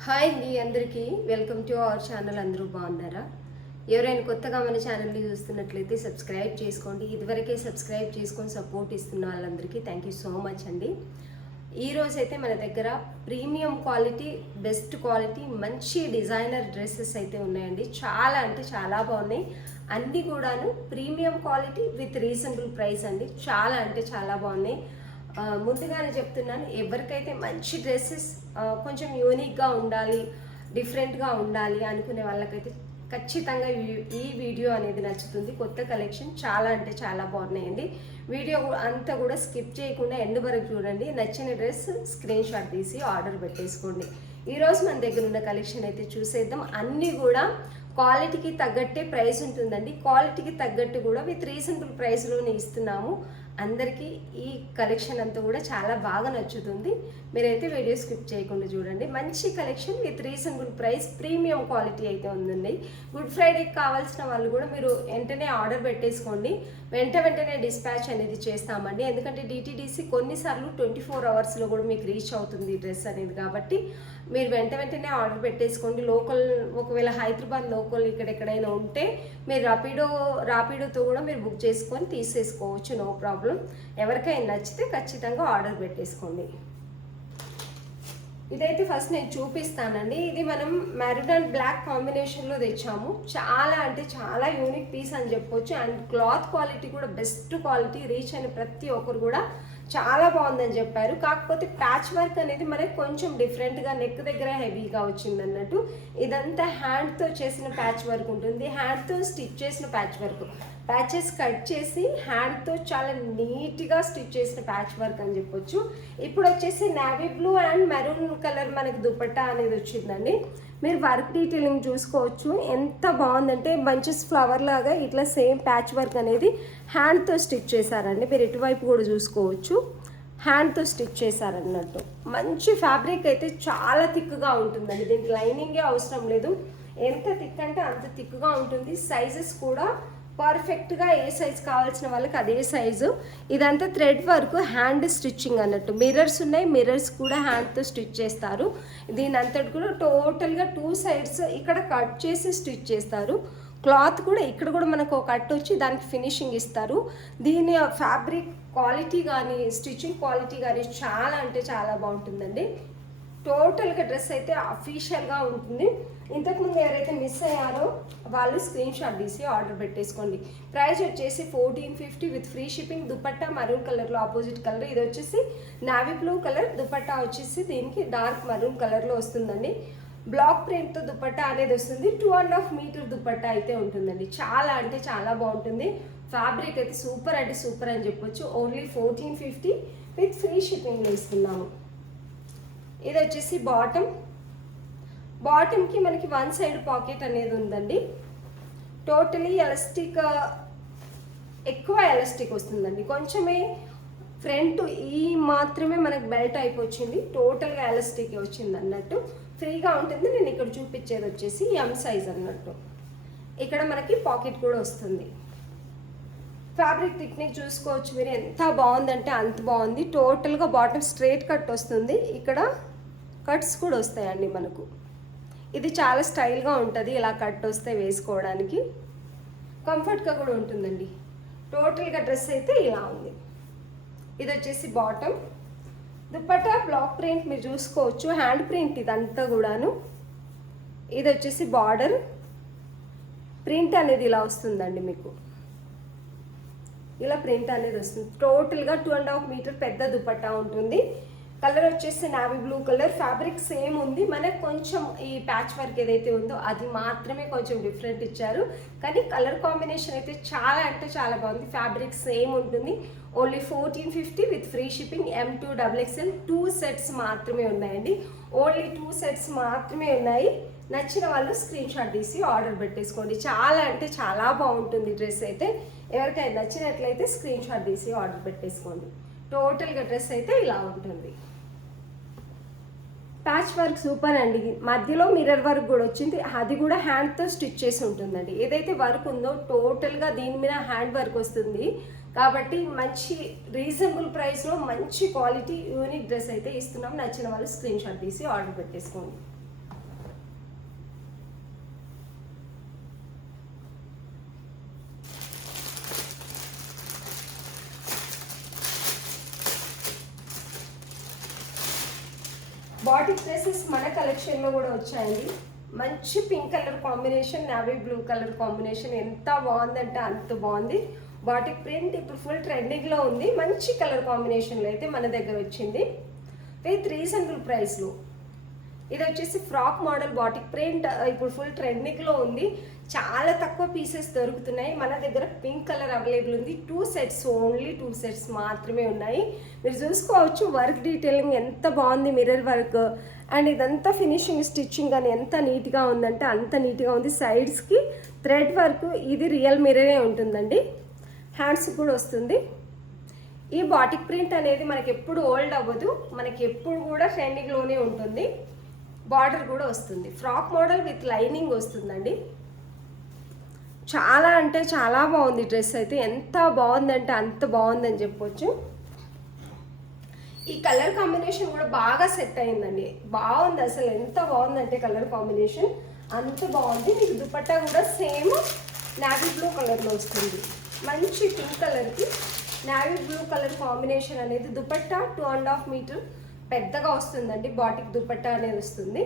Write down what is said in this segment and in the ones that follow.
Hi అండి అందరికీ welcome to our channel. అందరూ బాగున్నారా? ఎవరైనా కొత్తగా మన ఛానల్ని చూస్తున్నట్లయితే సబ్స్క్రైబ్ చేసుకోండి. ఇదివరకే సబ్స్క్రైబ్ చేసుకొని సపోర్ట్ ఇస్తున్న వాళ్ళందరికీ థ్యాంక్ యూ సో మచ్ అండి. ఈరోజు అయితే మన దగ్గర ప్రీమియం క్వాలిటీ, బెస్ట్ క్వాలిటీ, మంచి డిజైనర్ డ్రెస్సెస్ అయితే ఉన్నాయండి. చాలా అంటే చాలా బాగున్నాయి. అన్నీ కూడాను premium quality with reasonable price అండి. చాలా అంటే చాలా బాగున్నాయి. ముందుగానే చెప్తున్నాను, ఎవరికైతే మంచి డ్రెస్సెస్ కొంచెం యూనిక్గా ఉండాలి, డిఫరెంట్గా ఉండాలి అనుకునే వాళ్ళకైతే ఖచ్చితంగా ఈ వీడియో అనేది నచ్చుతుంది. కొత్త కలెక్షన్ చాలా అంటే చాలా బాగున్నాయండి. వీడియో అంతా కూడా స్కిప్ చేయకుండా ఎండ్ వరకు చూడండి. నచ్చిన డ్రెస్ స్క్రీన్ షాట్ తీసి ఆర్డర్ పెట్టేసుకోండి. ఈరోజు మన దగ్గర ఉన్న కలెక్షన్ అయితే చూసేద్దాం. అన్నీ కూడా క్వాలిటీకి తగ్గట్టే ప్రైస్ ఉంటుందండి. క్వాలిటీకి తగ్గట్టు కూడా విత్ రీజనబుల్ ప్రైస్లోనే ఇస్తున్నాము. అందరికీ ఈ కలెక్షన్ అంతా కూడా చాలా బాగా నచ్చుతుంది. మీరైతే వీడియో స్కిప్ చేయకుండా చూడండి. మంచి collection with reasonable price, premium quality అయితే ఉందండి. గుడ్ ఫ్రైడేకి కావాల్సిన వాళ్ళు కూడా మీరు వెంటనే ఆర్డర్ పెట్టేసుకోండి. వెంటనే డిస్పాచ్ అనేది చేస్తామండి. ఎందుకంటే డిటీడీసీ కొన్నిసార్లు 24 అవర్స్లో కూడా మీకు రీచ్ అవుతుంది డ్రెస్ అనేది. కాబట్టి మీరు వెంటనే ఆర్డర్ పెట్టేసుకోండి. లోకల్ ఒకవేళ హైదరాబాద్ లోకల్ ఇక్కడెక్కడైనా ఉంటే మీరు రాపిడోతో కూడా మీరు బుక్ చేసుకొని తీసేసుకోవచ్చు, నో ప్రాబ్లం. ఎవరికైనా నచ్చితే ఖచ్చితంగా ఆర్డర్ పెట్టేసుకోండి. ఇదైతే ఫస్ట్ నేను చూపిస్తానండి. ఇది మనం మెరూన్ అండ్ బ్లాక్ కాంబినేషన్లో తెచ్చాము. చాలా అంటే చాలా యూనిక్ పీస్ అని చెప్పొచ్చు. అండ్ క్లాత్ క్వాలిటీ కూడా బెస్ట్ క్వాలిటీ. రీచ్ అయిన ప్రతి ఒక్కరు కూడా చాలా బాగుందని చెప్పారు. కాకపోతే ప్యాచ్ వర్క్ అనేది మనకి కొంచెం డిఫరెంట్గా నెక్ దగ్గర హెవీగా వచ్చింది అన్నట్టు. ఇదంతా హ్యాండ్తో చేసిన ప్యాచ్ వర్క్ ఉంటుంది. హ్యాండ్తో స్టిచ్ చేసిన ప్యాచ్ వర్క్, ప్యాచెస్ కట్ చేసి హ్యాండ్తో చాలా నీట్గా స్టిచ్ చేసిన ప్యాచ్ వర్క్ అని చెప్పొచ్చు. ఇప్పుడు వచ్చేసి navy blue and maroon colour మనకి దుపట్టా అనేది వచ్చిందండి. మీరు వర్క్ డీటెయిలింగ్ చూసుకోవచ్చు. ఎంత బాగుందంటే బంచెస్ ఫ్లవర్ లాగా ఇట్లా సేమ్ ప్యాచ్ వర్క్ అనేది హ్యాండ్తో స్టిచ్ చేశారండి. మీరు ఇటువైపు కూడా చూసుకోవచ్చు, హ్యాండ్తో స్టిచ్ చేశారన్నట్టు. మంచి ఫ్యాబ్రిక్ అయితే చాలా థిక్గా ఉంటుందండి. దీనికి లైనింగే అవసరం లేదు. ఎంత థిక్ అంటే అంత థిక్గా ఉంటుంది. సైజెస్ కూడా పర్ఫెక్ట్గా ఏ సైజ్ కావాల్సిన వాళ్ళకి అదే సైజు. ఇదంతా థ్రెడ్ వర్క్, హ్యాండ్ స్టిచ్చింగ్ అన్నట్టు. మిర్రర్స్ ఉన్నాయి, మిర్రర్స్ కూడా హ్యాండ్తో స్టిచ్ చేస్తారు. దీని అంతటి కూడా టోటల్గా 2 సైడ్స్ ఇక్కడ కట్ చేసి స్టిచ్ చేస్తారు. క్లాత్ కూడా ఇక్కడ కూడా మనకు ఒక కట్ వచ్చి దానికి ఫినిషింగ్ ఇస్తారు. దీని ఫ్యాబ్రిక్ క్వాలిటీ కానీ స్టిచ్చింగ్ క్వాలిటీ కానీ చాలా అంటే చాలా బాగుంటుందండి. టోటల్గా డ్రెస్ అయితే అఫీషియల్గా ఉంటుంది. ఇంతకుముందు ఎవరైతే మిస్ అయ్యారో వాళ్ళు స్క్రీన్ షాట్ తీసి ఆర్డర్ పెట్టేసుకోండి. ప్రైస్ వచ్చేసి 1450 with free shipping. Dupatta maroon కలర్లో ఆపోజిట్ కలర్. ఇది వచ్చేసి నావీ బ్లూ కలర్. దుపట్టా వచ్చేసి దీనికి డార్క్ మరూన్ కలర్లో వస్తుందండి. బ్లాక్ ప్రింట్తో దుపట్టా అనేది వస్తుంది. 2.5 మీటర్ దుపట్టా అయితే ఉంటుందండి. చాలా అంటే చాలా బాగుంటుంది. ఫ్యాబ్రిక్ అయితే సూపర్ అంటే సూపర్ అని చెప్పొచ్చు. ఓన్లీ 1450 విత్ ఫ్రీ షిప్పింగ్లో ఇస్తున్నాము. ఇది వచ్చేసి బాటమ్కి మనకి 1 సైడ్ పాకెట్ అనేది ఉందండి. టోటలీ ఎలాస్టిక్, ఎక్కువ ఎలాస్టిక్ వస్తుందండి. కొంచెమే ఫ్రంట్ ఈ మాత్రమే మనకు బెల్ట్ అయిపోయింది. టోటల్గా ఎలాస్టిక్ వచ్చింది అన్నట్టు. ఫ్రీగా ఉంటుంది. నేను ఇక్కడ చూపించేది వచ్చేసి ఎం సైజ్ అన్నట్టు. ఇక్కడ మనకి పాకెట్ కూడా వస్తుంది. ఫ్యాబ్రిక్ థిక్నెస్ చూసుకోవచ్చు మీరు. ఎంత బాగుందంటే అంత బాగుంది. టోటల్గా బాటమ్ స్ట్రైట్ కట్ వస్తుంది. ఇక్కడ కట్స్ కూడా వస్తాయండి మనకు. ఇది చాలా స్టైల్గా ఉంటుంది. ఇలా కట్ వస్తే వేసుకోవడానికి కంఫర్ట్గా కూడా ఉంటుందండి. టోటల్గా డ్రెస్ అయితే ఇలా ఉంది. ఇది వచ్చేసి బాటమ్. దుపట్టా బ్లాక్ ప్రింట్ మీరు చూసుకోవచ్చు. హ్యాండ్ ప్రింట్ ఇదంతా కూడాను. ఇది వచ్చేసి బార్డర్ ప్రింట్ అనేది ఇలా వస్తుందండి. మీకు ఇలా ప్రింట్ అనేది వస్తుంది. టోటల్గా 2.5 మీటర్ పెద్ద దుపట్టా ఉంటుంది. కలర్ వచ్చేసి navy blue colour. Fabric same ఉంది. మనకు కొంచెం ఈ ప్యాచ్ వర్క్ ఏదైతే ఉందో అది మాత్రమే కొంచెం డిఫరెంట్ ఇచ్చారు. కానీ కలర్ కాంబినేషన్ అయితే చాలా అంటే చాలా బాగుంది. ఫ్యాబ్రిక్ సేమ్ ఉంటుంది. Only 1450 with free shipping. M2 XXL 2 sets మాత్రమే ఉన్నాయండి. ఓన్లీ 2 సెట్స్ మాత్రమే ఉన్నాయి. నచ్చిన వాళ్ళు స్క్రీన్ షాట్ తీసి ఆర్డర్ పెట్టేసుకోండి. చాలా అంటే చాలా బాగుంటుంది డ్రెస్ అయితే. ఎవరికైనా నచ్చినట్లయితే స్క్రీన్ షాట్ తీసి ఆర్డర్ పెట్టేసుకోండి. టోటల్గా డ్రెస్ అయితే ఇలా ఉంటుంది. ప్యాచ్ వర్క్ సూపర్ అండి. మధ్యలో మిర్రర్ వర్క్ కూడా వచ్చింది. అది కూడా హ్యాండ్తో స్టిచ్ చేసి ఉంటుందండి. ఏదైతే వర్క్ ఉందో టోటల్గా దీని మీద హ్యాండ్ వర్క్ వస్తుంది. కాబట్టి మంచి రీజనబుల్ ప్రైస్లో మంచి క్వాలిటీ యూనిక్ డ్రెస్ అయితే ఇస్తున్నాం. నచ్చిన వాళ్ళు స్క్రీన్ షాట్ తీసి ఆర్డర్ పెట్టేసుకోండి. బాటిక్ డ్రెస్సెస్ మన కలెక్షన్లో కూడా వచ్చాయండి. మంచి pink colour combination, navy blue colour combination ఎంత బాగుందంటే అంత బాగుంది. బాటిక్ ప్రింట్ ఇప్పుడు ఫుల్ ట్రెండింగ్లో ఉంది. మంచి కలర్ కాంబినేషన్లో అయితే మన దగ్గర వచ్చింది విత్ రీజనబుల్ ప్రైస్లో. ఇది వచ్చేసి ఫ్రాక్ మోడల్ బాటిక్ ప్రింట్ ఇప్పుడు ఫుల్ ట్రెండింగ్లో ఉంది. చాలా తక్కువ పీసెస్ దొరుకుతున్నాయి. మన దగ్గర పింక్ కలర్ అవైలబుల్ ఉంది. 2 సెట్స్, ఓన్లీ 2 సెట్స్ మాత్రమే ఉన్నాయి. మీరు చూసుకోవచ్చు వర్క్ డీటెయిలింగ్ ఎంత బాగుంది, మిర్రర్ వర్క్ అండ్ ఇదంతా ఫినిషింగ్ స్టిచ్చింగ్ అని ఎంత నీట్గా ఉందంటే అంత నీట్గా ఉంది. సైడ్స్కి థ్రెడ్ వర్క్, ఇది రియల్ మిర్రరే ఉంటుందండి. హ్యాండ్స్ కూడా వస్తుంది. ఈ బాటిక్ ప్రింట్ అనేది మనకి ఎప్పుడు ఓల్డ్ అవ్వదు, మనకి ఎప్పుడు కూడా ట్రెండింగ్లోనే ఉంటుంది. బార్డర్ కూడా వస్తుంది. ఫ్రాక్ మోడల్ విత్ లైనింగ్ వస్తుందండి. చాలా అంటే చాలా బాగుంది డ్రెస్ అయితే. ఎంత బాగుందంటే అంత బాగుందని చెప్పొచ్చు. ఈ కలర్ కాంబినేషన్ కూడా బాగా సెట్ అయిందండి. బాగుంది అసలు, ఎంత బాగుందంటే కలర్ కాంబినేషన్ అంత బాగుంది. మీకు దుపట్టా కూడా సేమ్ నావీ బ్లూ కలర్లో వస్తుంది. మంచి పింక్ కలర్కి నావీ బ్లూ కలర్ కాంబినేషన్ అనేది దుపట్టా 2.5 మీటర్ పెద్దగా వస్తుందండి. బాటిక్ దుపట్టా అనేది వస్తుంది.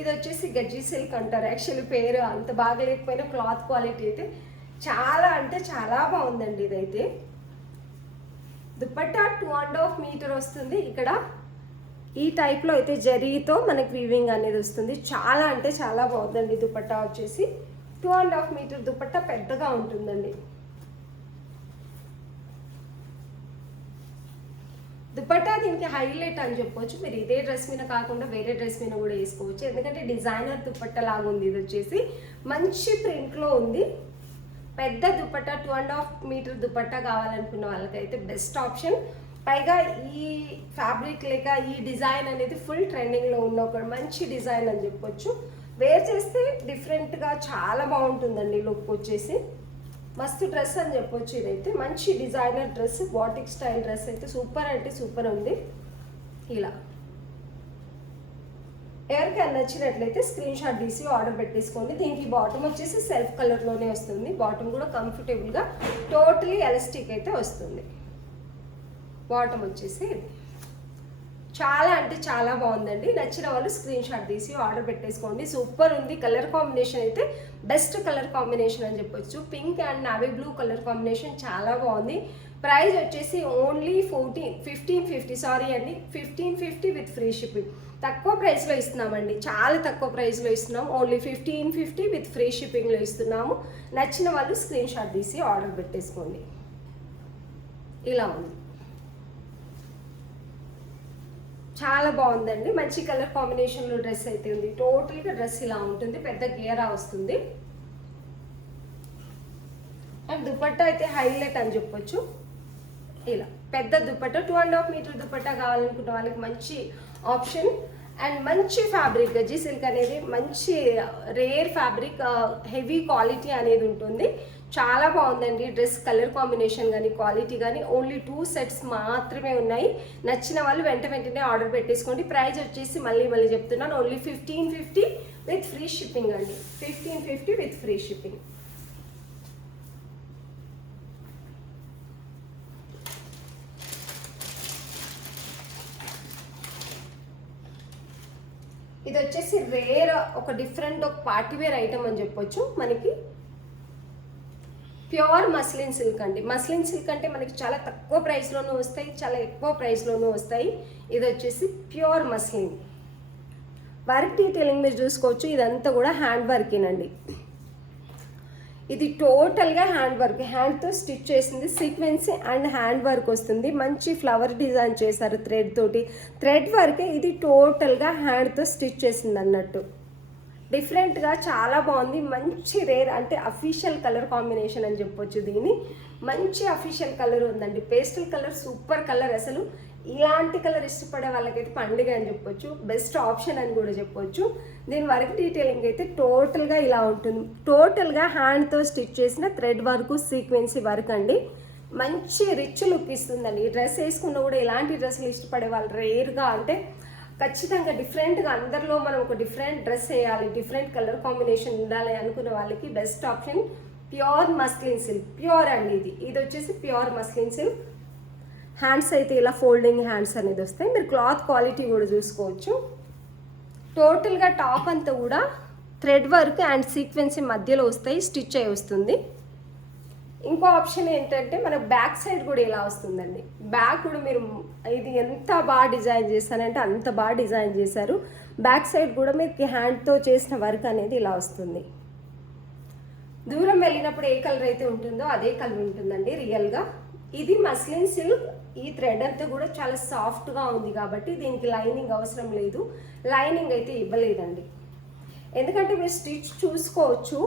ఇది వచ్చేసి గజ్జి సిల్క్ అంటారు. యాక్చువల్లీ పేరు అంత బాగా లేకపోయినా క్లాత్ క్వాలిటీ అయితే చాలా అంటే చాలా బాగుందండి. ఇదైతే దుపట్టా 2.5 మీటర్ వస్తుంది. ఇక్కడ ఈ టైప్లో అయితే జరీతో మనకి వీవింగ్ అనేది వస్తుంది. చాలా అంటే చాలా బాగుందండి. దుపట్టా వచ్చేసి 2.5 మీటర్ దుపట్టా పెద్దగా ఉంటుందండి. దుపట్టా దీనికి హైలైట్ అని చెప్పొచ్చు. మీరు ఇదే డ్రెస్ మీద కాకుండా వేరే డ్రెస్ మీద కూడా వేసుకోవచ్చు. ఎందుకంటే డిజైనర్ దుపట్టా లాగా ఉంది. ఇది వచ్చేసి మంచి ప్రింట్లో ఉంది. పెద్ద దుపట్టా 2.5 మీటర్ దుపట్టా కావాలనుకున్న వాళ్ళకైతే బెస్ట్ ఆప్షన్. పైగా ఈ ఫ్యాబ్రిక్ లేక ఈ డిజైన్ అనేది ఫుల్ ట్రెండింగ్లో ఉన్న ఒక మంచి డిజైన్ అని చెప్పొచ్చు. వేర్ చేస్తే డిఫరెంట్గా చాలా బాగుంటుందండి. లుక్ వచ్చేసి మస్తు డ్రెస్ అని చెప్పొచ్చు. ఇదైతే మంచి designer dress, batik style dress అయితే సూపర్ అంటే సూపర్ ఉంది. ఇలా ఎవరికైనా నచ్చినట్లయితే స్క్రీన్ షాట్ తీసి ఆర్డర్ పెట్టేసుకోండి. దీనికి బాటమ్ వచ్చేసి సెల్ఫ్ కలర్లోనే వస్తుంది. బాటమ్ కూడా కంఫర్టబుల్గా టోటలీ ఎలాస్టిక్ అయితే వస్తుంది. బాటమ్ వచ్చేసి చాలా అంటే చాలా బాగుందండి. నచ్చిన వాళ్ళు స్క్రీన్ షాట్ తీసి ఆర్డర్ పెట్టేసుకోండి. సూపర్ ఉంది. కలర్ కాంబినేషన్ అయితే బెస్ట్ కలర్ కాంబినేషన్ అని చెప్పొచ్చు. Pink and navy blue colour combination చాలా బాగుంది. ప్రైస్ వచ్చేసి ఓన్లీ 1550 సారీ అండి 1550 విత్ ఫ్రీ షిప్పింగ్. తక్కువ ప్రైస్లో ఇస్తున్నామండి, చాలా తక్కువ ప్రైస్లో ఇస్తున్నాము. ఓన్లీ 1550 విత్ ఫ్రీ షిప్పింగ్లో ఇస్తున్నాము. నచ్చిన వాళ్ళు స్క్రీన్ షాట్ తీసి ఆర్డర్ పెట్టేసుకోండి. ఇలా ఉంది, చాలా బాగుందండి. మంచి కలర్ కాంబినేషన్లో డ్రెస్ అయితే ఉంది. టోటల్గా డ్రెస్ ఇలా ఉంటుంది. పెద్ద గేరా వస్తుంది. అండ్ దుపట్టా అయితే హైలైట్ అని చెప్పొచ్చు. ఇలా పెద్ద దుపట్టా 2.5 మీటర్ దుపట్టా కావాలనుకున్న వాళ్ళకి మంచి ఆప్షన్. అండ్ మంచి ఫ్యాబ్రిక్, గజ్జి సిల్క్ అనేది మంచి రేర్ ఫ్యాబ్రిక్, హెవీ క్వాలిటీ అనేది ఉంటుంది. చాలా బాగుందండి డ్రెస్. కలర్ కాంబినేషన్ కానీ క్వాలిటీ కానీ. ఓన్లీ 2 సెట్స్ మాత్రమే ఉన్నాయి. నచ్చిన వాళ్ళు వెంటనే ఆర్డర్ పెట్టేసుకోండి. ప్రైస్ వచ్చేసి మళ్ళీ చెప్తున్నాను, ఓన్లీ 1550 విత్ ఫ్రీ షిప్పింగ్ అండి. 1550 విత్ ఫ్రీ షిప్పింగ్. ఇది వచ్చేసి రేర్, ఒక డిఫరెంట్, ఒక పార్టీవేర్ ఐటమ్ అని చెప్పొచ్చు. మనకి ప్యూర్ మస్లిన్ సిల్క్ అండి. మస్లిన్ సిల్క్ అంటే మనకి చాలా తక్కువ ప్రైస్లోనూ వస్తాయి, చాలా ఎక్కువ ప్రైస్లోనూ వస్తాయి. ఇది వచ్చేసి ప్యూర్ మస్లిన్. వర్క్ డీటెయిలింగ్ మీరు చూసుకోవచ్చు. ఇదంతా కూడా హ్యాండ్ వర్కేనండి. ఇది టోటల్గా హ్యాండ్ వర్క్, హ్యాండ్తో స్టిచ్ చేసింది. సీక్వెన్సీ అండ్ హ్యాండ్ వర్క్ వస్తుంది. మంచి ఫ్లవర్ డిజైన్ చేశారు థ్రెడ్ తోటి. థ్రెడ్ వర్కే ఇది టోటల్గా హ్యాండ్తో స్టిచ్ చేసింది అన్నట్టు. డిఫరెంట్గా చాలా బాగుంది. మంచి రేర్ అంటే అఫీషియల్ కలర్ కాంబినేషన్ అని చెప్పొచ్చు. దీన్ని మంచి అఫీషియల్ కలర్ ఉందండి. Pastel colour, super colour. అసలు ఇలాంటి కలర్ ఇష్టపడే వాళ్ళకైతే పండుగ అని చెప్పొచ్చు. బెస్ట్ ఆప్షన్ అని కూడా చెప్పొచ్చు. దీని వర్క్ డీటెయిలింగ్ అయితే టోటల్గా ఇలా ఉంటుంది. టోటల్గా హ్యాండ్తో స్టిచ్ చేసిన థ్రెడ్ వర్క్, సీక్వెన్సీ వర్క్ అండి. మంచి రిచ్ లుక్ ఇస్తుందండి. ఈ డ్రెస్ వేసుకున్న కూడా ఇలాంటి డ్రెస్సులు ఇష్టపడే వాళ్ళు రేర్గా, అంటే ఖచ్చితంగా డిఫరెంట్గా అందరిలో మనం ఒక డిఫరెంట్ డ్రెస్ వేయాలి, డిఫరెంట్ కలర్ కాంబినేషన్ ఉండాలి అనుకున్న వాళ్ళకి best option pure muslin silk. Pure అండి ఇది. ఇది వచ్చేసి ప్యూర్ మస్లిన్ సిల్క్. హ్యాండ్స్ అయితే ఇలా ఫోల్డింగ్ హ్యాండ్స్ అనేది వస్తాయి. మీరు క్లాత్ క్వాలిటీ కూడా చూసుకోవచ్చు. టోటల్గా టాప్ అంతా కూడా థ్రెడ్ వర్క్ అండ్ సీక్వెన్సీ మధ్యలో వస్తాయి, స్టిచ్ అయి వస్తుంది. ఇంకో ఆప్షన్ ఏంటంటే మన బ్యాక్ సైడ్ కూడా ఇలా వస్తుందండి. బ్యాక్ కూడా మీరు ఇది ఎంత బాగా డిజైన్ చేశారంటే అంత బాగా డిజైన్ చేశారు. బ్యాక్ సైడ్ కూడా మీకు హ్యాండ్తో చేసిన వర్క్ అనేది ఇలా వస్తుంది. దూరం వెళ్ళినప్పుడు ఏ కలర్ అయితే ఉంటుందో అదే కలర్ ఉంటుందండి రియల్గా. ఇది మస్లిన్ సిల్క్. ఈ థ్రెడ్ అంతా కూడా చాలా సాఫ్ట్గా ఉంది కాబట్టి దీనికి లైనింగ్ అవసరం లేదు. లైనింగ్ అయితే ఇవ్వలేదండి, ఎందుకంటే మీరు స్టిచ్ చూసుకోవచ్చు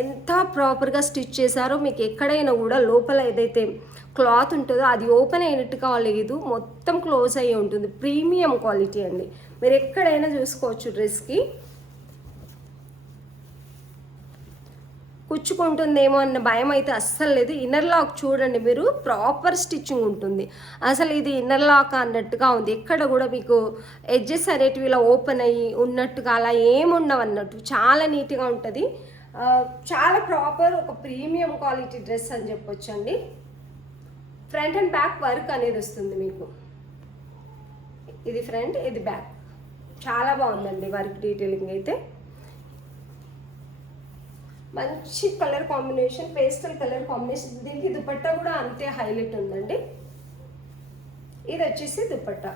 ఎంత ప్రాపర్గా స్టిచ్ చేశారో. మీకు ఎక్కడైనా కూడా లోపల ఏదైతే క్లాత్ ఉంటుందో అది ఓపెన్ అయినట్టుగా లేదు, మొత్తం క్లోజ్ అయ్యి ఉంటుంది. ప్రీమియం క్వాలిటీ అండి, మీరు ఎక్కడైనా చూసుకోవచ్చు. డ్రెస్కి కుచ్చుకుంటుందేమో అన్న భయం అయితే అస్సలు లేదు. ఇన్నర్ లాక్ చూడండి మీరు, ప్రాపర్ స్టిచ్చింగ్ ఉంటుంది. అసలు ఇది ఇన్నర్ లాక్ అన్నట్టుగా ఉంది. ఎక్కడ కూడా మీకు ఎడ్జెస్ అనేటివి ఇలా ఓపెన్ అయ్యి ఉన్నట్టుగా అలా ఏముండవు అన్నట్టు, చాలా నీట్గా ఉంటుంది. చాలా ప్రాపర్ ఒక ప్రీమియం క్వాలిటీ డ్రెస్ అని చెప్పొచ్చు అండి. ఫ్రంట్ అండ్ బ్యాక్ వర్క్ అనేది వస్తుంది మీకు. ఇది ఫ్రంట్, ఇది బ్యాక్. చాలా బాగుందండి వర్క్ డీటెయిలింగ్ అయితే. మంచి colour combination, pastel colour combination. దీనికి దుపట్టా కూడా అంతే హైలైట్ ఉందండి. ఇది వచ్చేసి దుపట్టా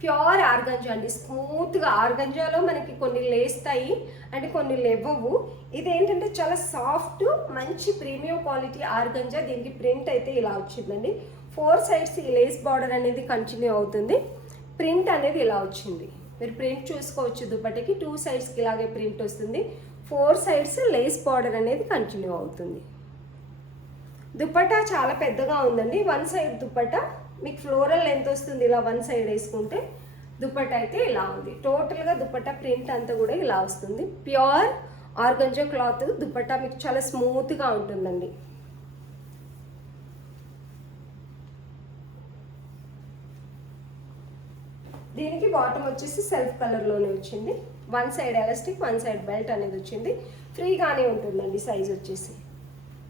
ప్యూర్ ఆర్గంజా అండి, స్మూత్గా. ఆర్గంజాలో మనకి కొన్ని లేస్తాయి అంటే కొన్ని లేవవు. ఇది ఏంటంటే చాలా సాఫ్ట్, మంచి ప్రీమియం క్వాలిటీ ఆర్గంజా. దీనికి ప్రింట్ అయితే ఇలా వచ్చిందండి. 4 సైడ్స్ ఈ లేస్ బార్డర్ అనేది కంటిన్యూ అవుతుంది. ప్రింట్ అనేది ఇలా వచ్చింది, మీరు ప్రింట్ చూసుకోవచ్చు. దుపట్టకి 2 సైడ్స్కి ఇలాగే ప్రింట్ వస్తుంది. 4 సైడ్స్ లేస్ బార్డర్ అనేది కంటిన్యూ అవుతుంది. దుపట్టా చాలా పెద్దగా ఉందండి. 1 సైడ్ దుపట్టా మీకు ఫ్లోరల్ లెంత్ వస్తుంది. ఇలా 1 సైడ్ వేసుకుంటే దుపట్టా అయితే ఇలా ఉంది. టోటల్గా దుపట్టా ప్రింట్ అంతా కూడా ఇలా వస్తుంది. Pure organza cloth. దుపట్టా మీకు చాలా స్మూత్గా ఉంటుందండి. దీనికి బాటమ్ వచ్చేసి సెల్ఫ్ కలర్లోనే వచ్చింది. 1 సైడ్ ఎలాస్టిక్, 1 సైడ్ బెల్ట్ అనేది వచ్చింది. ఫ్రీగానే ఉంటుందండి సైజ్ వచ్చేసి.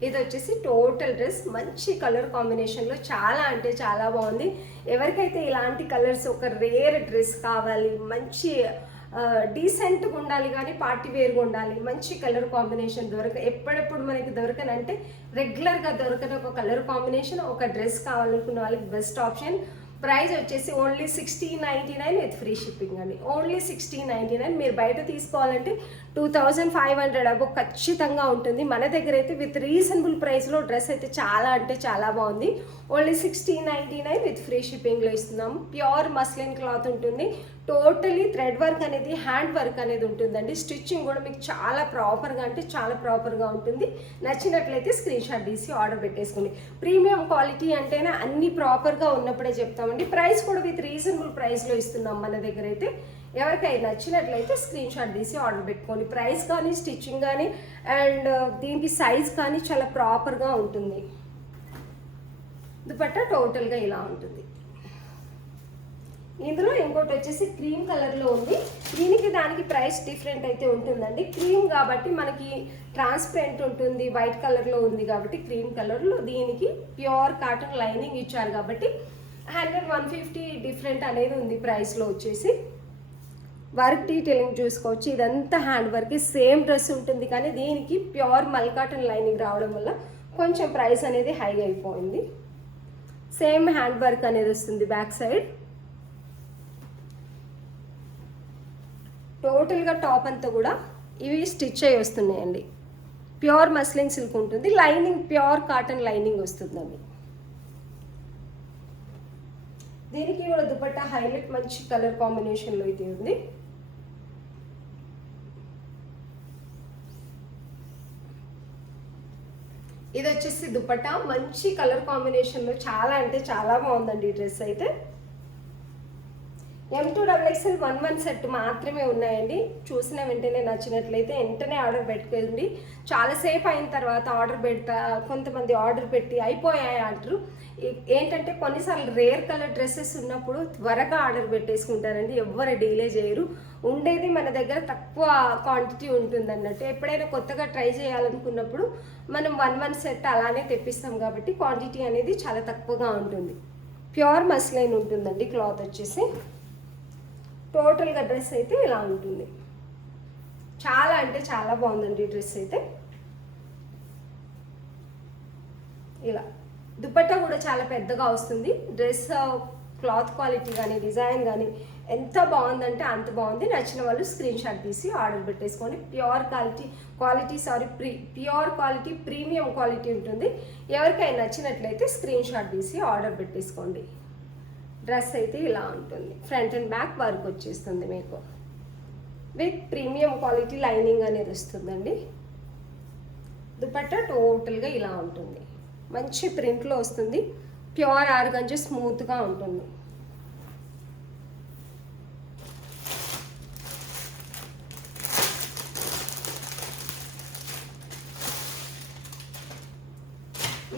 ఇది వచ్చేసి టోటల్ డ్రెస్ మంచి కలర్ కాంబినేషన్లో చాలా అంటే చాలా బాగుంది. ఎవరికైతే ఇలాంటి కలర్స్, ఒక రేర్ డ్రెస్ కావాలి, మంచి డీసెంట్గా ఉండాలి కానీ పార్టీ వేర్గా ఉండాలి, మంచి కలర్ కాంబినేషన్ ఎప్పుడెప్పుడు మనకి దొరకనంటే రెగ్యులర్గా దొరకని ఒక కలర్ కాంబినేషన్, ఒక డ్రెస్ కావాలనుకున్న వాళ్ళకి బెస్ట్ ఆప్షన్. ప్రైస్ వచ్చేసి ఓన్లీ 1699 విత్ ఫ్రీ షిప్పింగ్ అండి. ఓన్లీ 1699. మీరు బయట తీసుకోవాలంటే 2500 అబో ఖచ్చితంగా ఉంటుంది. మన దగ్గర అయితే విత్ రీజనబుల్ ప్రైస్లో డ్రెస్ అయితే చాలా అంటే చాలా బాగుంది. ఓన్లీ 1699 విత్ ఫ్రీ షిప్పింగ్లో ఇస్తున్నాము. ప్యూర్ మస్లిన్ క్లాత్ ఉంటుంది. టోటలీ థ్రెడ్ వర్క్ అనేది, హ్యాండ్ వర్క్ అనేది ఉంటుందండి. స్టిచ్చింగ్ కూడా మీకు చాలా ప్రాపర్గా అంటే చాలా ప్రాపర్గా ఉంటుంది. నచ్చినట్లయితే స్క్రీన్ షాట్ తీసి ఆర్డర్ పెట్టేసుకోండి. ప్రీమియం క్వాలిటీ అంటేనే అన్ని ప్రాపర్గా ఉన్నప్పుడే చెప్తామండి. ప్రైస్ కూడా విత్ రీజనబుల్ ప్రైస్లో ఇస్తున్నాం మన దగ్గర అయితే. ఎవరికైనా నచ్చినట్లయితే స్క్రీన్ షాట్ తీసి ఆర్డర్ పెట్టుకోండి. ప్రైస్ కానీ, స్టిచ్చింగ్ కానీ అండ్ దీనికి సైజ్ కానీ చాలా ప్రాపర్గా ఉంటుంది. దుపట్టా టోటల్గా ఇలా ఉంటుంది. ఇందులో ఇంకోటి వచ్చేసి క్రీమ్ కలర్లో ఉంది. దీనికి దానికి ప్రైస్ డిఫరెంట్ అయితే ఉంటుందండి. క్రీమ్ కాబట్టి మనకి ట్రాన్స్పరెంట్ ఉంటుంది, వైట్ కలర్లో ఉంది కాబట్టి క్రీమ్ కలర్లో. దీనికి ప్యూర్ కాటన్ లైనింగ్ ఇచ్చారు కాబట్టి 100-150 డిఫరెంట్ అనేది ఉంది ప్రైస్లో వచ్చేసి. వర్క్ డీటెయిలింగ్ చూసుకోవచ్చు. ఇదంతా హ్యాండ్ వర్క్. సేమ్ డ్రెస్ ఉంటుంది కానీ దీనికి ప్యూర్ మల్ కాటన్ లైనింగ్ రావడం వల్ల కొంచెం ప్రైస్ అనేది హై అయిపోయింది. సేమ్ హ్యాండ్ వర్క్ అనేది వస్తుంది బ్యాక్ సైడ్. టోటల్గా టాప్ అంతా కూడా ఇవి స్టిచ్ అయ్యి వస్తున్నాయండి. ప్యూర్ మస్లిన్ సిల్క్ ఉంటుంది. లైనింగ్ ప్యూర్ కాటన్ లైనింగ్ వస్తుందండి. దీనికి కూడా దుపట్టా హైలైట్ మంచి కలర్ కాంబినేషన్లో అయితే ఉంది. ఇది వచ్చేసి దుపట్టా మంచి కలర్ కాంబినేషన్లో చాలా అంటే చాలా బాగుందండి ఈ డ్రెస్ అయితే. M2XXL 1 సెట్ మాత్రమే ఉన్నాయండి. చూసిన వెంటనే నచ్చినట్లయితే వెంటనే ఆర్డర్ పెట్టుకోండి. చాలాసేపు అయిన తర్వాత ఆర్డర్ పెడతా, కొంతమంది ఆర్డర్ పెట్టి అయిపోయాయి అంటారు. ఏంటంటే కొన్నిసార్లు రేర్ కలర్ డ్రెస్సెస్ ఉన్నప్పుడు త్వరగా ఆర్డర్ పెట్టేసుకుంటారండి, ఎవ్వరు డీలే చేయరు. ఉండేది మన దగ్గర తక్కువ క్వాంటిటీ ఉంటుంది అన్నట్టు. ఎప్పుడైనా కొత్తగా ట్రై చేయాలనుకున్నప్పుడు మనం 1 సెట్ అలానే తెప్పిస్తాం కాబట్టి క్వాంటిటీ అనేది చాలా తక్కువగా ఉంటుంది. ప్యూర్ మస్లైన్ ఉంటుందండి క్లాత్ వచ్చేసి. టోటల్గా డ్రెస్ అయితే ఇలా ఉంటుంది. చాలా అంటే చాలా బాగుందండి డ్రెస్ అయితే. ఇలా దుపట్టా కూడా చాలా పెద్దగా వస్తుంది. డ్రెస్ క్లాత్ క్వాలిటీ కానీ డిజైన్ కానీ ఎంత బాగుందంటే అంత బాగుంది. నచ్చిన వాళ్ళు స్క్రీన్ షాట్ తీసి ఆర్డర్ పెట్టేసుకోండి. ప్యూర్ క్వాలిటీ ప్రీమియం క్వాలిటీ ఉంటుంది. ఎవరికైనా నచ్చినట్లయితే స్క్రీన్ షాట్ తీసి ఆర్డర్ పెట్టేసుకోండి. డ్రెస్ అయితే ఇలా ఉంటుంది. ఫ్రంట్ అండ్ బ్యాక్ వర్క్ వచ్చేస్తుంది మీకు. విత్ ప్రీమియం క్వాలిటీ లైనింగ్ అనేది వస్తుందండి. దుపట్టా టోటల్గా ఇలా ఉంటుంది. మంచి ప్రింట్లో వస్తుంది. ప్యూర్ ఆర్గంజా స్మూత్గా ఉంటుంది.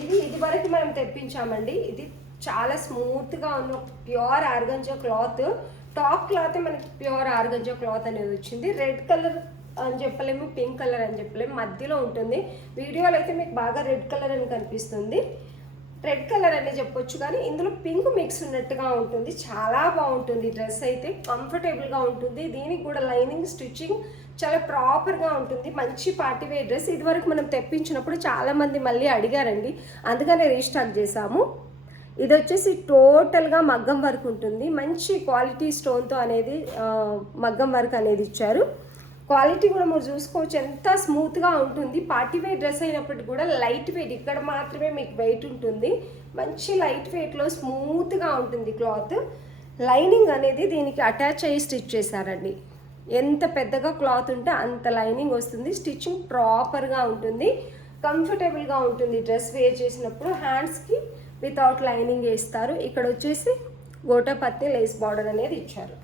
ఇది వరకు మనం తెప్పించామండి. ఇది చాలా స్మూత్గా ఉన్న pure organza cloth. Top cloth మనకి ప్యూర్ ఆర్గంజా క్లాత్ అనేది వచ్చింది. రెడ్ కలర్ అని చెప్పలేము, పింక్ కలర్ అని చెప్పలేము, మధ్యలో ఉంటుంది. వీడియోలో అయితే మీకు బాగా రెడ్ కలర్ అని కనిపిస్తుంది. రెడ్ కలర్ అని చెప్పొచ్చు, కానీ ఇందులో పింక్ మిక్స్ ఉన్నట్టుగా ఉంటుంది. చాలా బాగుంటుంది డ్రెస్ అయితే, కంఫర్టబుల్గా ఉంటుంది. దీనికి కూడా లైనింగ్ స్టిచ్చింగ్ చాలా ప్రాపర్గా ఉంటుంది. మంచి పార్టీ వేర్ డ్రెస్. ఇదివరకు మనం తెప్పించినప్పుడు చాలామంది మళ్ళీ అడిగారండి, అందుకనే రీస్టాక్ చేసాము. ఇది వచ్చేసి టోటల్గా మగ్గం వర్క్ ఉంటుంది. మంచి క్వాలిటీ స్టోన్తో అనేది మగ్గం వర్క్ అనేది ఇచ్చారు. క్వాలిటీ కూడా మీరు చూసుకోవచ్చు, ఎంత స్మూత్గా ఉంటుంది. పార్టీ వేర్ డ్రెస్ అయినప్పటికీ కూడా లైట్ వెయిట్, ఇక్కడ మాత్రమే మీకు వెయిట్ ఉంటుంది. మంచి లైట్ వెయిట్లో స్మూత్గా ఉంటుంది క్లాత్. లైనింగ్ అనేది దీనికి అటాచ్ అయ్యి స్టిచ్ చేశారండి. ఎంత పెద్దగా క్లాత్ ఉంటే అంత లైనింగ్ వస్తుంది. స్టిచ్చింగ్ ప్రాపర్గా ఉంటుంది. కంఫర్టబుల్గా ఉంటుంది డ్రెస్ వేర్ చేసినప్పుడు. హ్యాండ్స్కి వితౌట్ లైనింగ్ వేస్తారు. ఇక్కడ వచ్చేసి గోటాపత్తి లేస్ బార్డర్ అనేది ఇచ్చారు.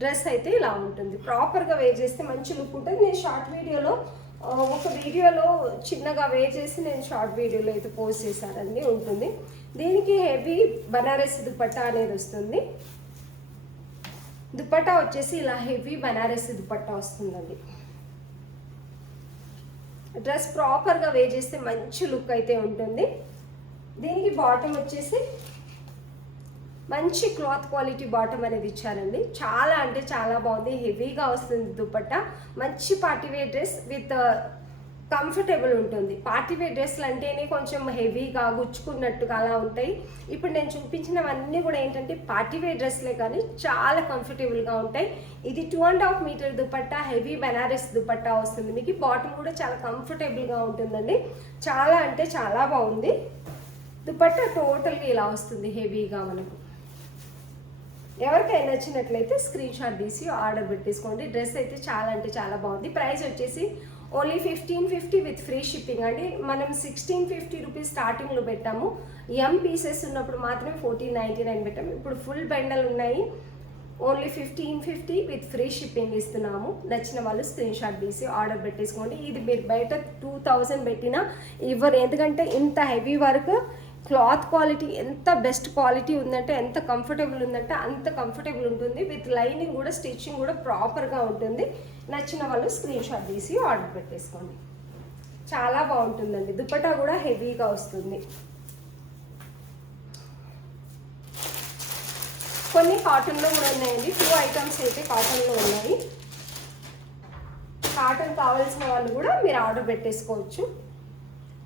డ్రెస్ అయితే ఇలా ఉంటుంది. ప్రాపర్గా వేర్ చేస్తే మంచి లుక్ ఉంటుంది. నేను షార్ట్ వీడియోలో ఒక వీడియోలో చిన్నగా వేర్ చేసి నేను షార్ట్ వీడియోలో అయితే పోస్ట్ చేశానండి, ఉంటుంది. దీనికి హెవీ బనారస్ దుపట్టా అనేది వస్తుంది. దుపట్టా వచ్చేసి ఇలా హెవీ బనారస్ దుపట్టా వస్తుందండి. డ్రెస్ ప్రాపర్గా వేర్ చేస్తే మంచి లుక్ అయితే ఉంటుంది. దీనికి బాటమ్ వచ్చేసి మంచి క్లాత్ క్వాలిటీ బాటమ్ అనేది ఇచ్చారండి. చాలా అంటే చాలా బాగుంది. హెవీగా వస్తుంది దుపట్టా. మంచి పార్టీవేర్ డ్రెస్ విత్ కంఫర్టబుల్ ఉంటుంది. పార్టీవేర్ డ్రెస్లు అంటేనే కొంచెం హెవీగా గుచ్చుకున్నట్టుగా అలా ఉంటాయి. ఇప్పుడు నేను చూపించినవన్నీ కూడా ఏంటంటే పార్టీవేర్ డ్రెస్లే, కానీ చాలా కంఫర్టబుల్గా ఉంటాయి. ఇది 2.5 మీటర్ దుపట్టా, హెవీ బనారస్ దుపట్టా వస్తుంది. మీకు బాటమ్ కూడా చాలా కంఫర్టబుల్గా ఉంటుందండి. చాలా అంటే చాలా బాగుంది. దుపట్టా టోటల్గా ఇలా వస్తుంది హెవీగా మనకు. ఎవరికైనా నచ్చినట్లయితే స్క్రీన్ షాట్ తీసి ఆర్డర్ పెట్టేసుకోండి. డ్రెస్ అయితే చాలా అంటే చాలా బాగుంది. ప్రైస్ వచ్చేసి ఓన్లీ 1550 విత్ ఫ్రీ షిప్పింగ్ అండి. మనం 1650 రూపీస్ స్టార్టింగ్లో పెట్టాము. పీసెస్ ఉన్నప్పుడు మాత్రమే 1499 పెట్టాము. ఇప్పుడు ఫుల్ బండల్ ఉన్నాయి. ఓన్లీ 1550 విత్ ఫ్రీ షిప్పింగ్ ఇస్తున్నాము. నచ్చిన వాళ్ళు స్క్రీన్ షాట్ తీసి ఆర్డర్ పెట్టేసుకోండి. ఇది మీరు బయట 2000 పెట్టినా ఇవ్వరు, ఎందుకంటే ఇంత హెవీ వర్క్. క్లాత్ క్వాలిటీ ఎంత బెస్ట్ క్వాలిటీ ఉందంటే, ఎంత కంఫర్టబుల్ ఉందంటే అంత కంఫర్టబుల్ ఉంటుంది. విత్ లైనింగ్ కూడా స్టిచ్చింగ్ కూడా ప్రాపర్గా ఉంటుంది. నచ్చిన వాళ్ళు స్క్రీన్ షాట్ తీసి ఆర్డర్ పెట్టేసుకోండి. చాలా బాగుంటుందండి. దుపట్టా కూడా హెవీగా వస్తుంది. కొన్ని కాటన్లో కూడా ఉన్నాయండి. 2 ఐటమ్స్ అయితే కాటన్లో ఉన్నాయి. కాటన్ కావాల్సిన వాళ్ళు కూడా మీరు ఆర్డర్ పెట్టేసుకోవచ్చు.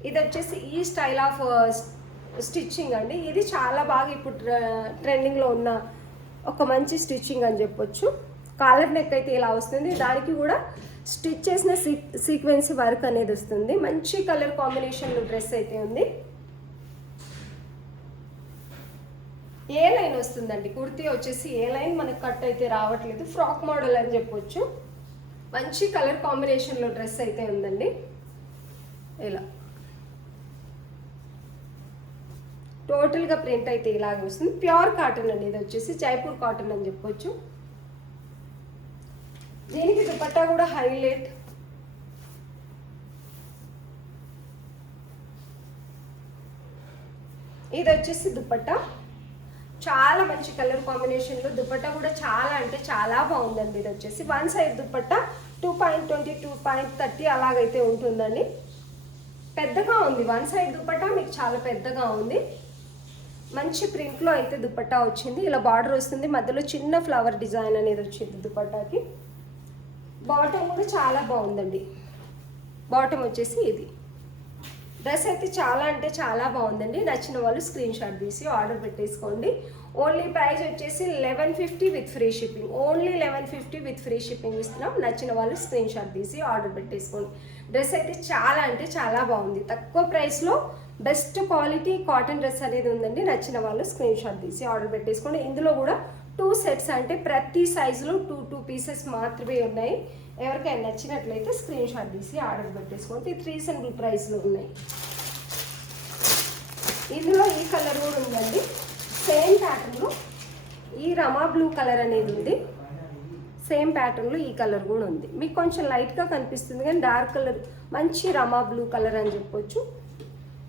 ఇది వచ్చేసి ఈ స్టైల్ ఆఫ్ స్టిచ్చింగ్ అండి. ఇది చాలా బాగా ఇప్పుడు ట్రెండింగ్లో ఉన్న ఒక మంచి స్టిచ్చింగ్ అని చెప్పొచ్చు. కాలర్ నెక్ అయితే ఇలా వస్తుంది. దానికి కూడా స్టిచ్ చేసిన సీక్వెన్సీ వర్క్ అనేది వస్తుంది. మంచి కలర్ కాంబినేషన్లో డ్రెస్ అయితే ఉంది. ఏ లైన్ వస్తుందండి. కుర్తీ వచ్చేసి ఏ లైన్ మనకు కట్ అయితే రావట్లేదు. ఫ్రాక్ మోడల్ అని చెప్పొచ్చు. మంచి కలర్ కాంబినేషన్లో డ్రెస్ అయితే ఉందండి. ఇలా టోటల్గా ప్రింట్ అయితే ఇలాగే వస్తుంది. ప్యూర్ కాటన్ అండి, ఇది వచ్చేసి జైపూర్ కాటన్ అని చెప్పొచ్చు. దీనికి దుపట్టా కూడా హైలైట్. ఇది వచ్చేసి దుపట్టా, చాలా మంచి కలర్ కాంబినేషన్లో దుపట్టా కూడా చాలా అంటే చాలా బాగుందండి. ఇది వచ్చేసి వన్ సైడ్ దుపట్టా 2.20 2.30 అలాగైతే ఉంటుందండి. పెద్దగా ఉంది, వన్ సైడ్ దుపట్టా మీకు చాలా పెద్దగా ఉంది. మంచి ప్రింట్లో అయితే దుపట్టా వచ్చింది. ఇలా బార్డర్ వస్తుంది, మధ్యలో చిన్న ఫ్లవర్ డిజైన్ అనేది వచ్చింది దుపట్టాకి. బాటమ్ కూడా చాలా బాగుందండి. బాటమ్ వచ్చేసి ఇది. డ్రెస్ అయితే చాలా అంటే చాలా బాగుందండి. నచ్చిన వాళ్ళు స్క్రీన్ షాట్ తీసి ఆర్డర్ పెట్టేసుకోండి. ఓన్లీ ప్రైస్ వచ్చేసి 1150 with free shipping. Only 1150 with free shipping ఇస్తున్నాం. నచ్చిన వాళ్ళు స్క్రీన్ షాట్ తీసి ఆర్డర్ పెట్టేసుకోండి. డ్రెస్ అయితే చాలా అంటే చాలా బాగుంది. తక్కువ ప్రైస్లో బెస్ట్ క్వాలిటీ కాటన్ డ్రెస్ అనేది ఉందండి. నచ్చిన వాళ్ళు స్క్రీన్ షాట్ తీసి ఆర్డర్ పెట్టేసుకోండి. ఇందులో కూడా 2 సెట్స్ అంటే ప్రతి సైజులో 2 పీసెస్ మాత్రమే ఉన్నాయి. ఎవరికైనా నచ్చినట్లయితే స్క్రీన్ షాట్ తీసి ఆర్డర్ పెట్టేసుకోండి. ఇది రీజనబుల్ ప్రైస్లో ఉన్నాయి. ఇందులో ఈ కలర్ కూడా ఉందండి, సేమ్ ప్యాటర్న్లో. ఈ రమా బ్లూ కలర్ అనేది ఉంది, సేమ్ ప్యాటర్న్లో ఈ కలర్ కూడా ఉంది. మీకు కొంచెం లైట్గా కనిపిస్తుంది కానీ డార్క్ కలర్, మంచి రమా బ్లూ కలర్ అని చెప్పొచ్చు.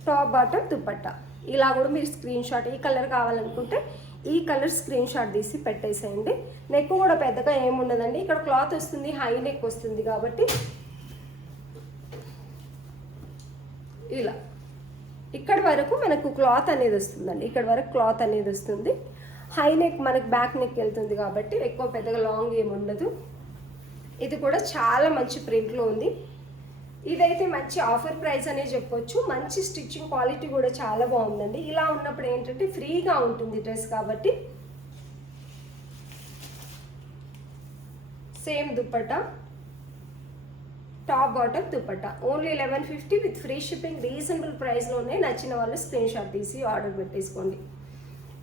టాప్ బాటమ్ దుపట్టా ఇలా కూడా మీరు స్క్రీన్ షాట్, ఈ కలర్ కావాలనుకుంటే ఈ కలర్ స్క్రీన్ షాట్ తీసి పెట్టేసేయండి. నెక్ కూడా పెద్దగా ఏముండదండి, ఇక్కడ క్లాత్ వస్తుంది, హై నెక్ వస్తుంది కాబట్టి ఇలా ఇక్కడ వరకు మనకు క్లాత్ అనేది వస్తుందండి. ఇక్కడ వరకు క్లాత్ అనేది వస్తుంది. హై నెక్ మనకు బ్యాక్ నెక్ వెళ్తుంది కాబట్టి ఎక్కువ పెద్దగా లాంగ్ ఏమి ఉండదు. ఇది కూడా చాలా మంచి ప్రింట్లో ఉంది. ఇదైతే మంచి ఆఫర్ ప్రైస్ అనే చెప్పొచ్చు. మంచి స్టిచ్చింగ్ క్వాలిటీ కూడా చాలా బాగుందండి. ఇలా ఉన్నప్పుడు ఏంటంటే ఫ్రీగా ఉంటుంది డ్రెస్ కాబట్టి. Same dupatta, top bottom dupatta. Only 1150 with free shipping. Reasonable ప్రైస్లోనే. నచ్చిన వాళ్ళు స్క్రీన్ షాట్ తీసి ఆర్డర్ పెట్టేసుకోండి.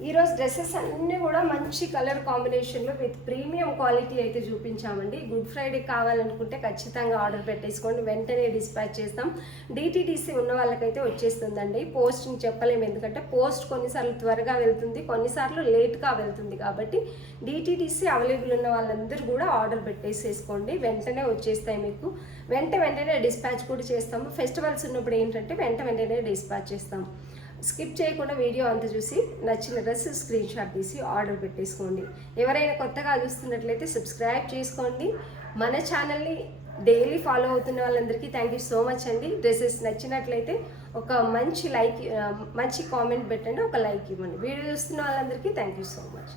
ఈరోజు డ్రెస్సెస్ అన్నీ కూడా మంచి కలర్ కాంబినేషన్లో విత్ ప్రీమియం క్వాలిటీ అయితే చూపించామండి. గుడ్ ఫ్రైడే కావాలనుకుంటే ఖచ్చితంగా ఆర్డర్ పెట్టేసుకోండి, వెంటనే డిస్పాచ్ చేస్తాం. డిటీడీసీ ఉన్న వాళ్ళకైతే వచ్చేస్తుందండి. పోస్ట్ని చెప్పలేము, ఎందుకంటే పోస్ట్ కొన్నిసార్లు త్వరగా వెళ్తుంది, కొన్నిసార్లు లేట్గా వెళ్తుంది. కాబట్టి డిటీడీసీ అవైలబుల్ ఉన్న వాళ్ళందరూ కూడా ఆర్డర్ పెట్టేసేసుకోండి, వెంటనే వచ్చేస్తాయి మీకు. వెంటనే డిస్పాచ్ కూడా చేస్తాము. ఫెస్టివల్స్ ఉన్నప్పుడు ఏంటంటే వెంటనే డిస్పాచ్ చేస్తాము. స్కిప్ చేయకుండా వీడియో అంతా చూసి నచ్చిన డ్రెస్ స్క్రీన్ షాట్ తీసి ఆర్డర్ పెట్టేసుకోండి. ఎవరైనా కొత్తగా చూస్తున్నట్లయితే సబ్స్క్రైబ్ చేసుకోండి. మన ఛానల్ని డైలీ ఫాలో అవుతున్న వాళ్ళందరికీ థ్యాంక్ యూ సో మచ్ అండి. డ్రెస్సెస్ నచ్చినట్లయితే ఒక మంచి కామెంట్ పెట్టండి, ఒక లైక్ ఇవ్వండి. వీడియో చూస్తున్న వాళ్ళందరికీ థ్యాంక్ యూ సో మచ్.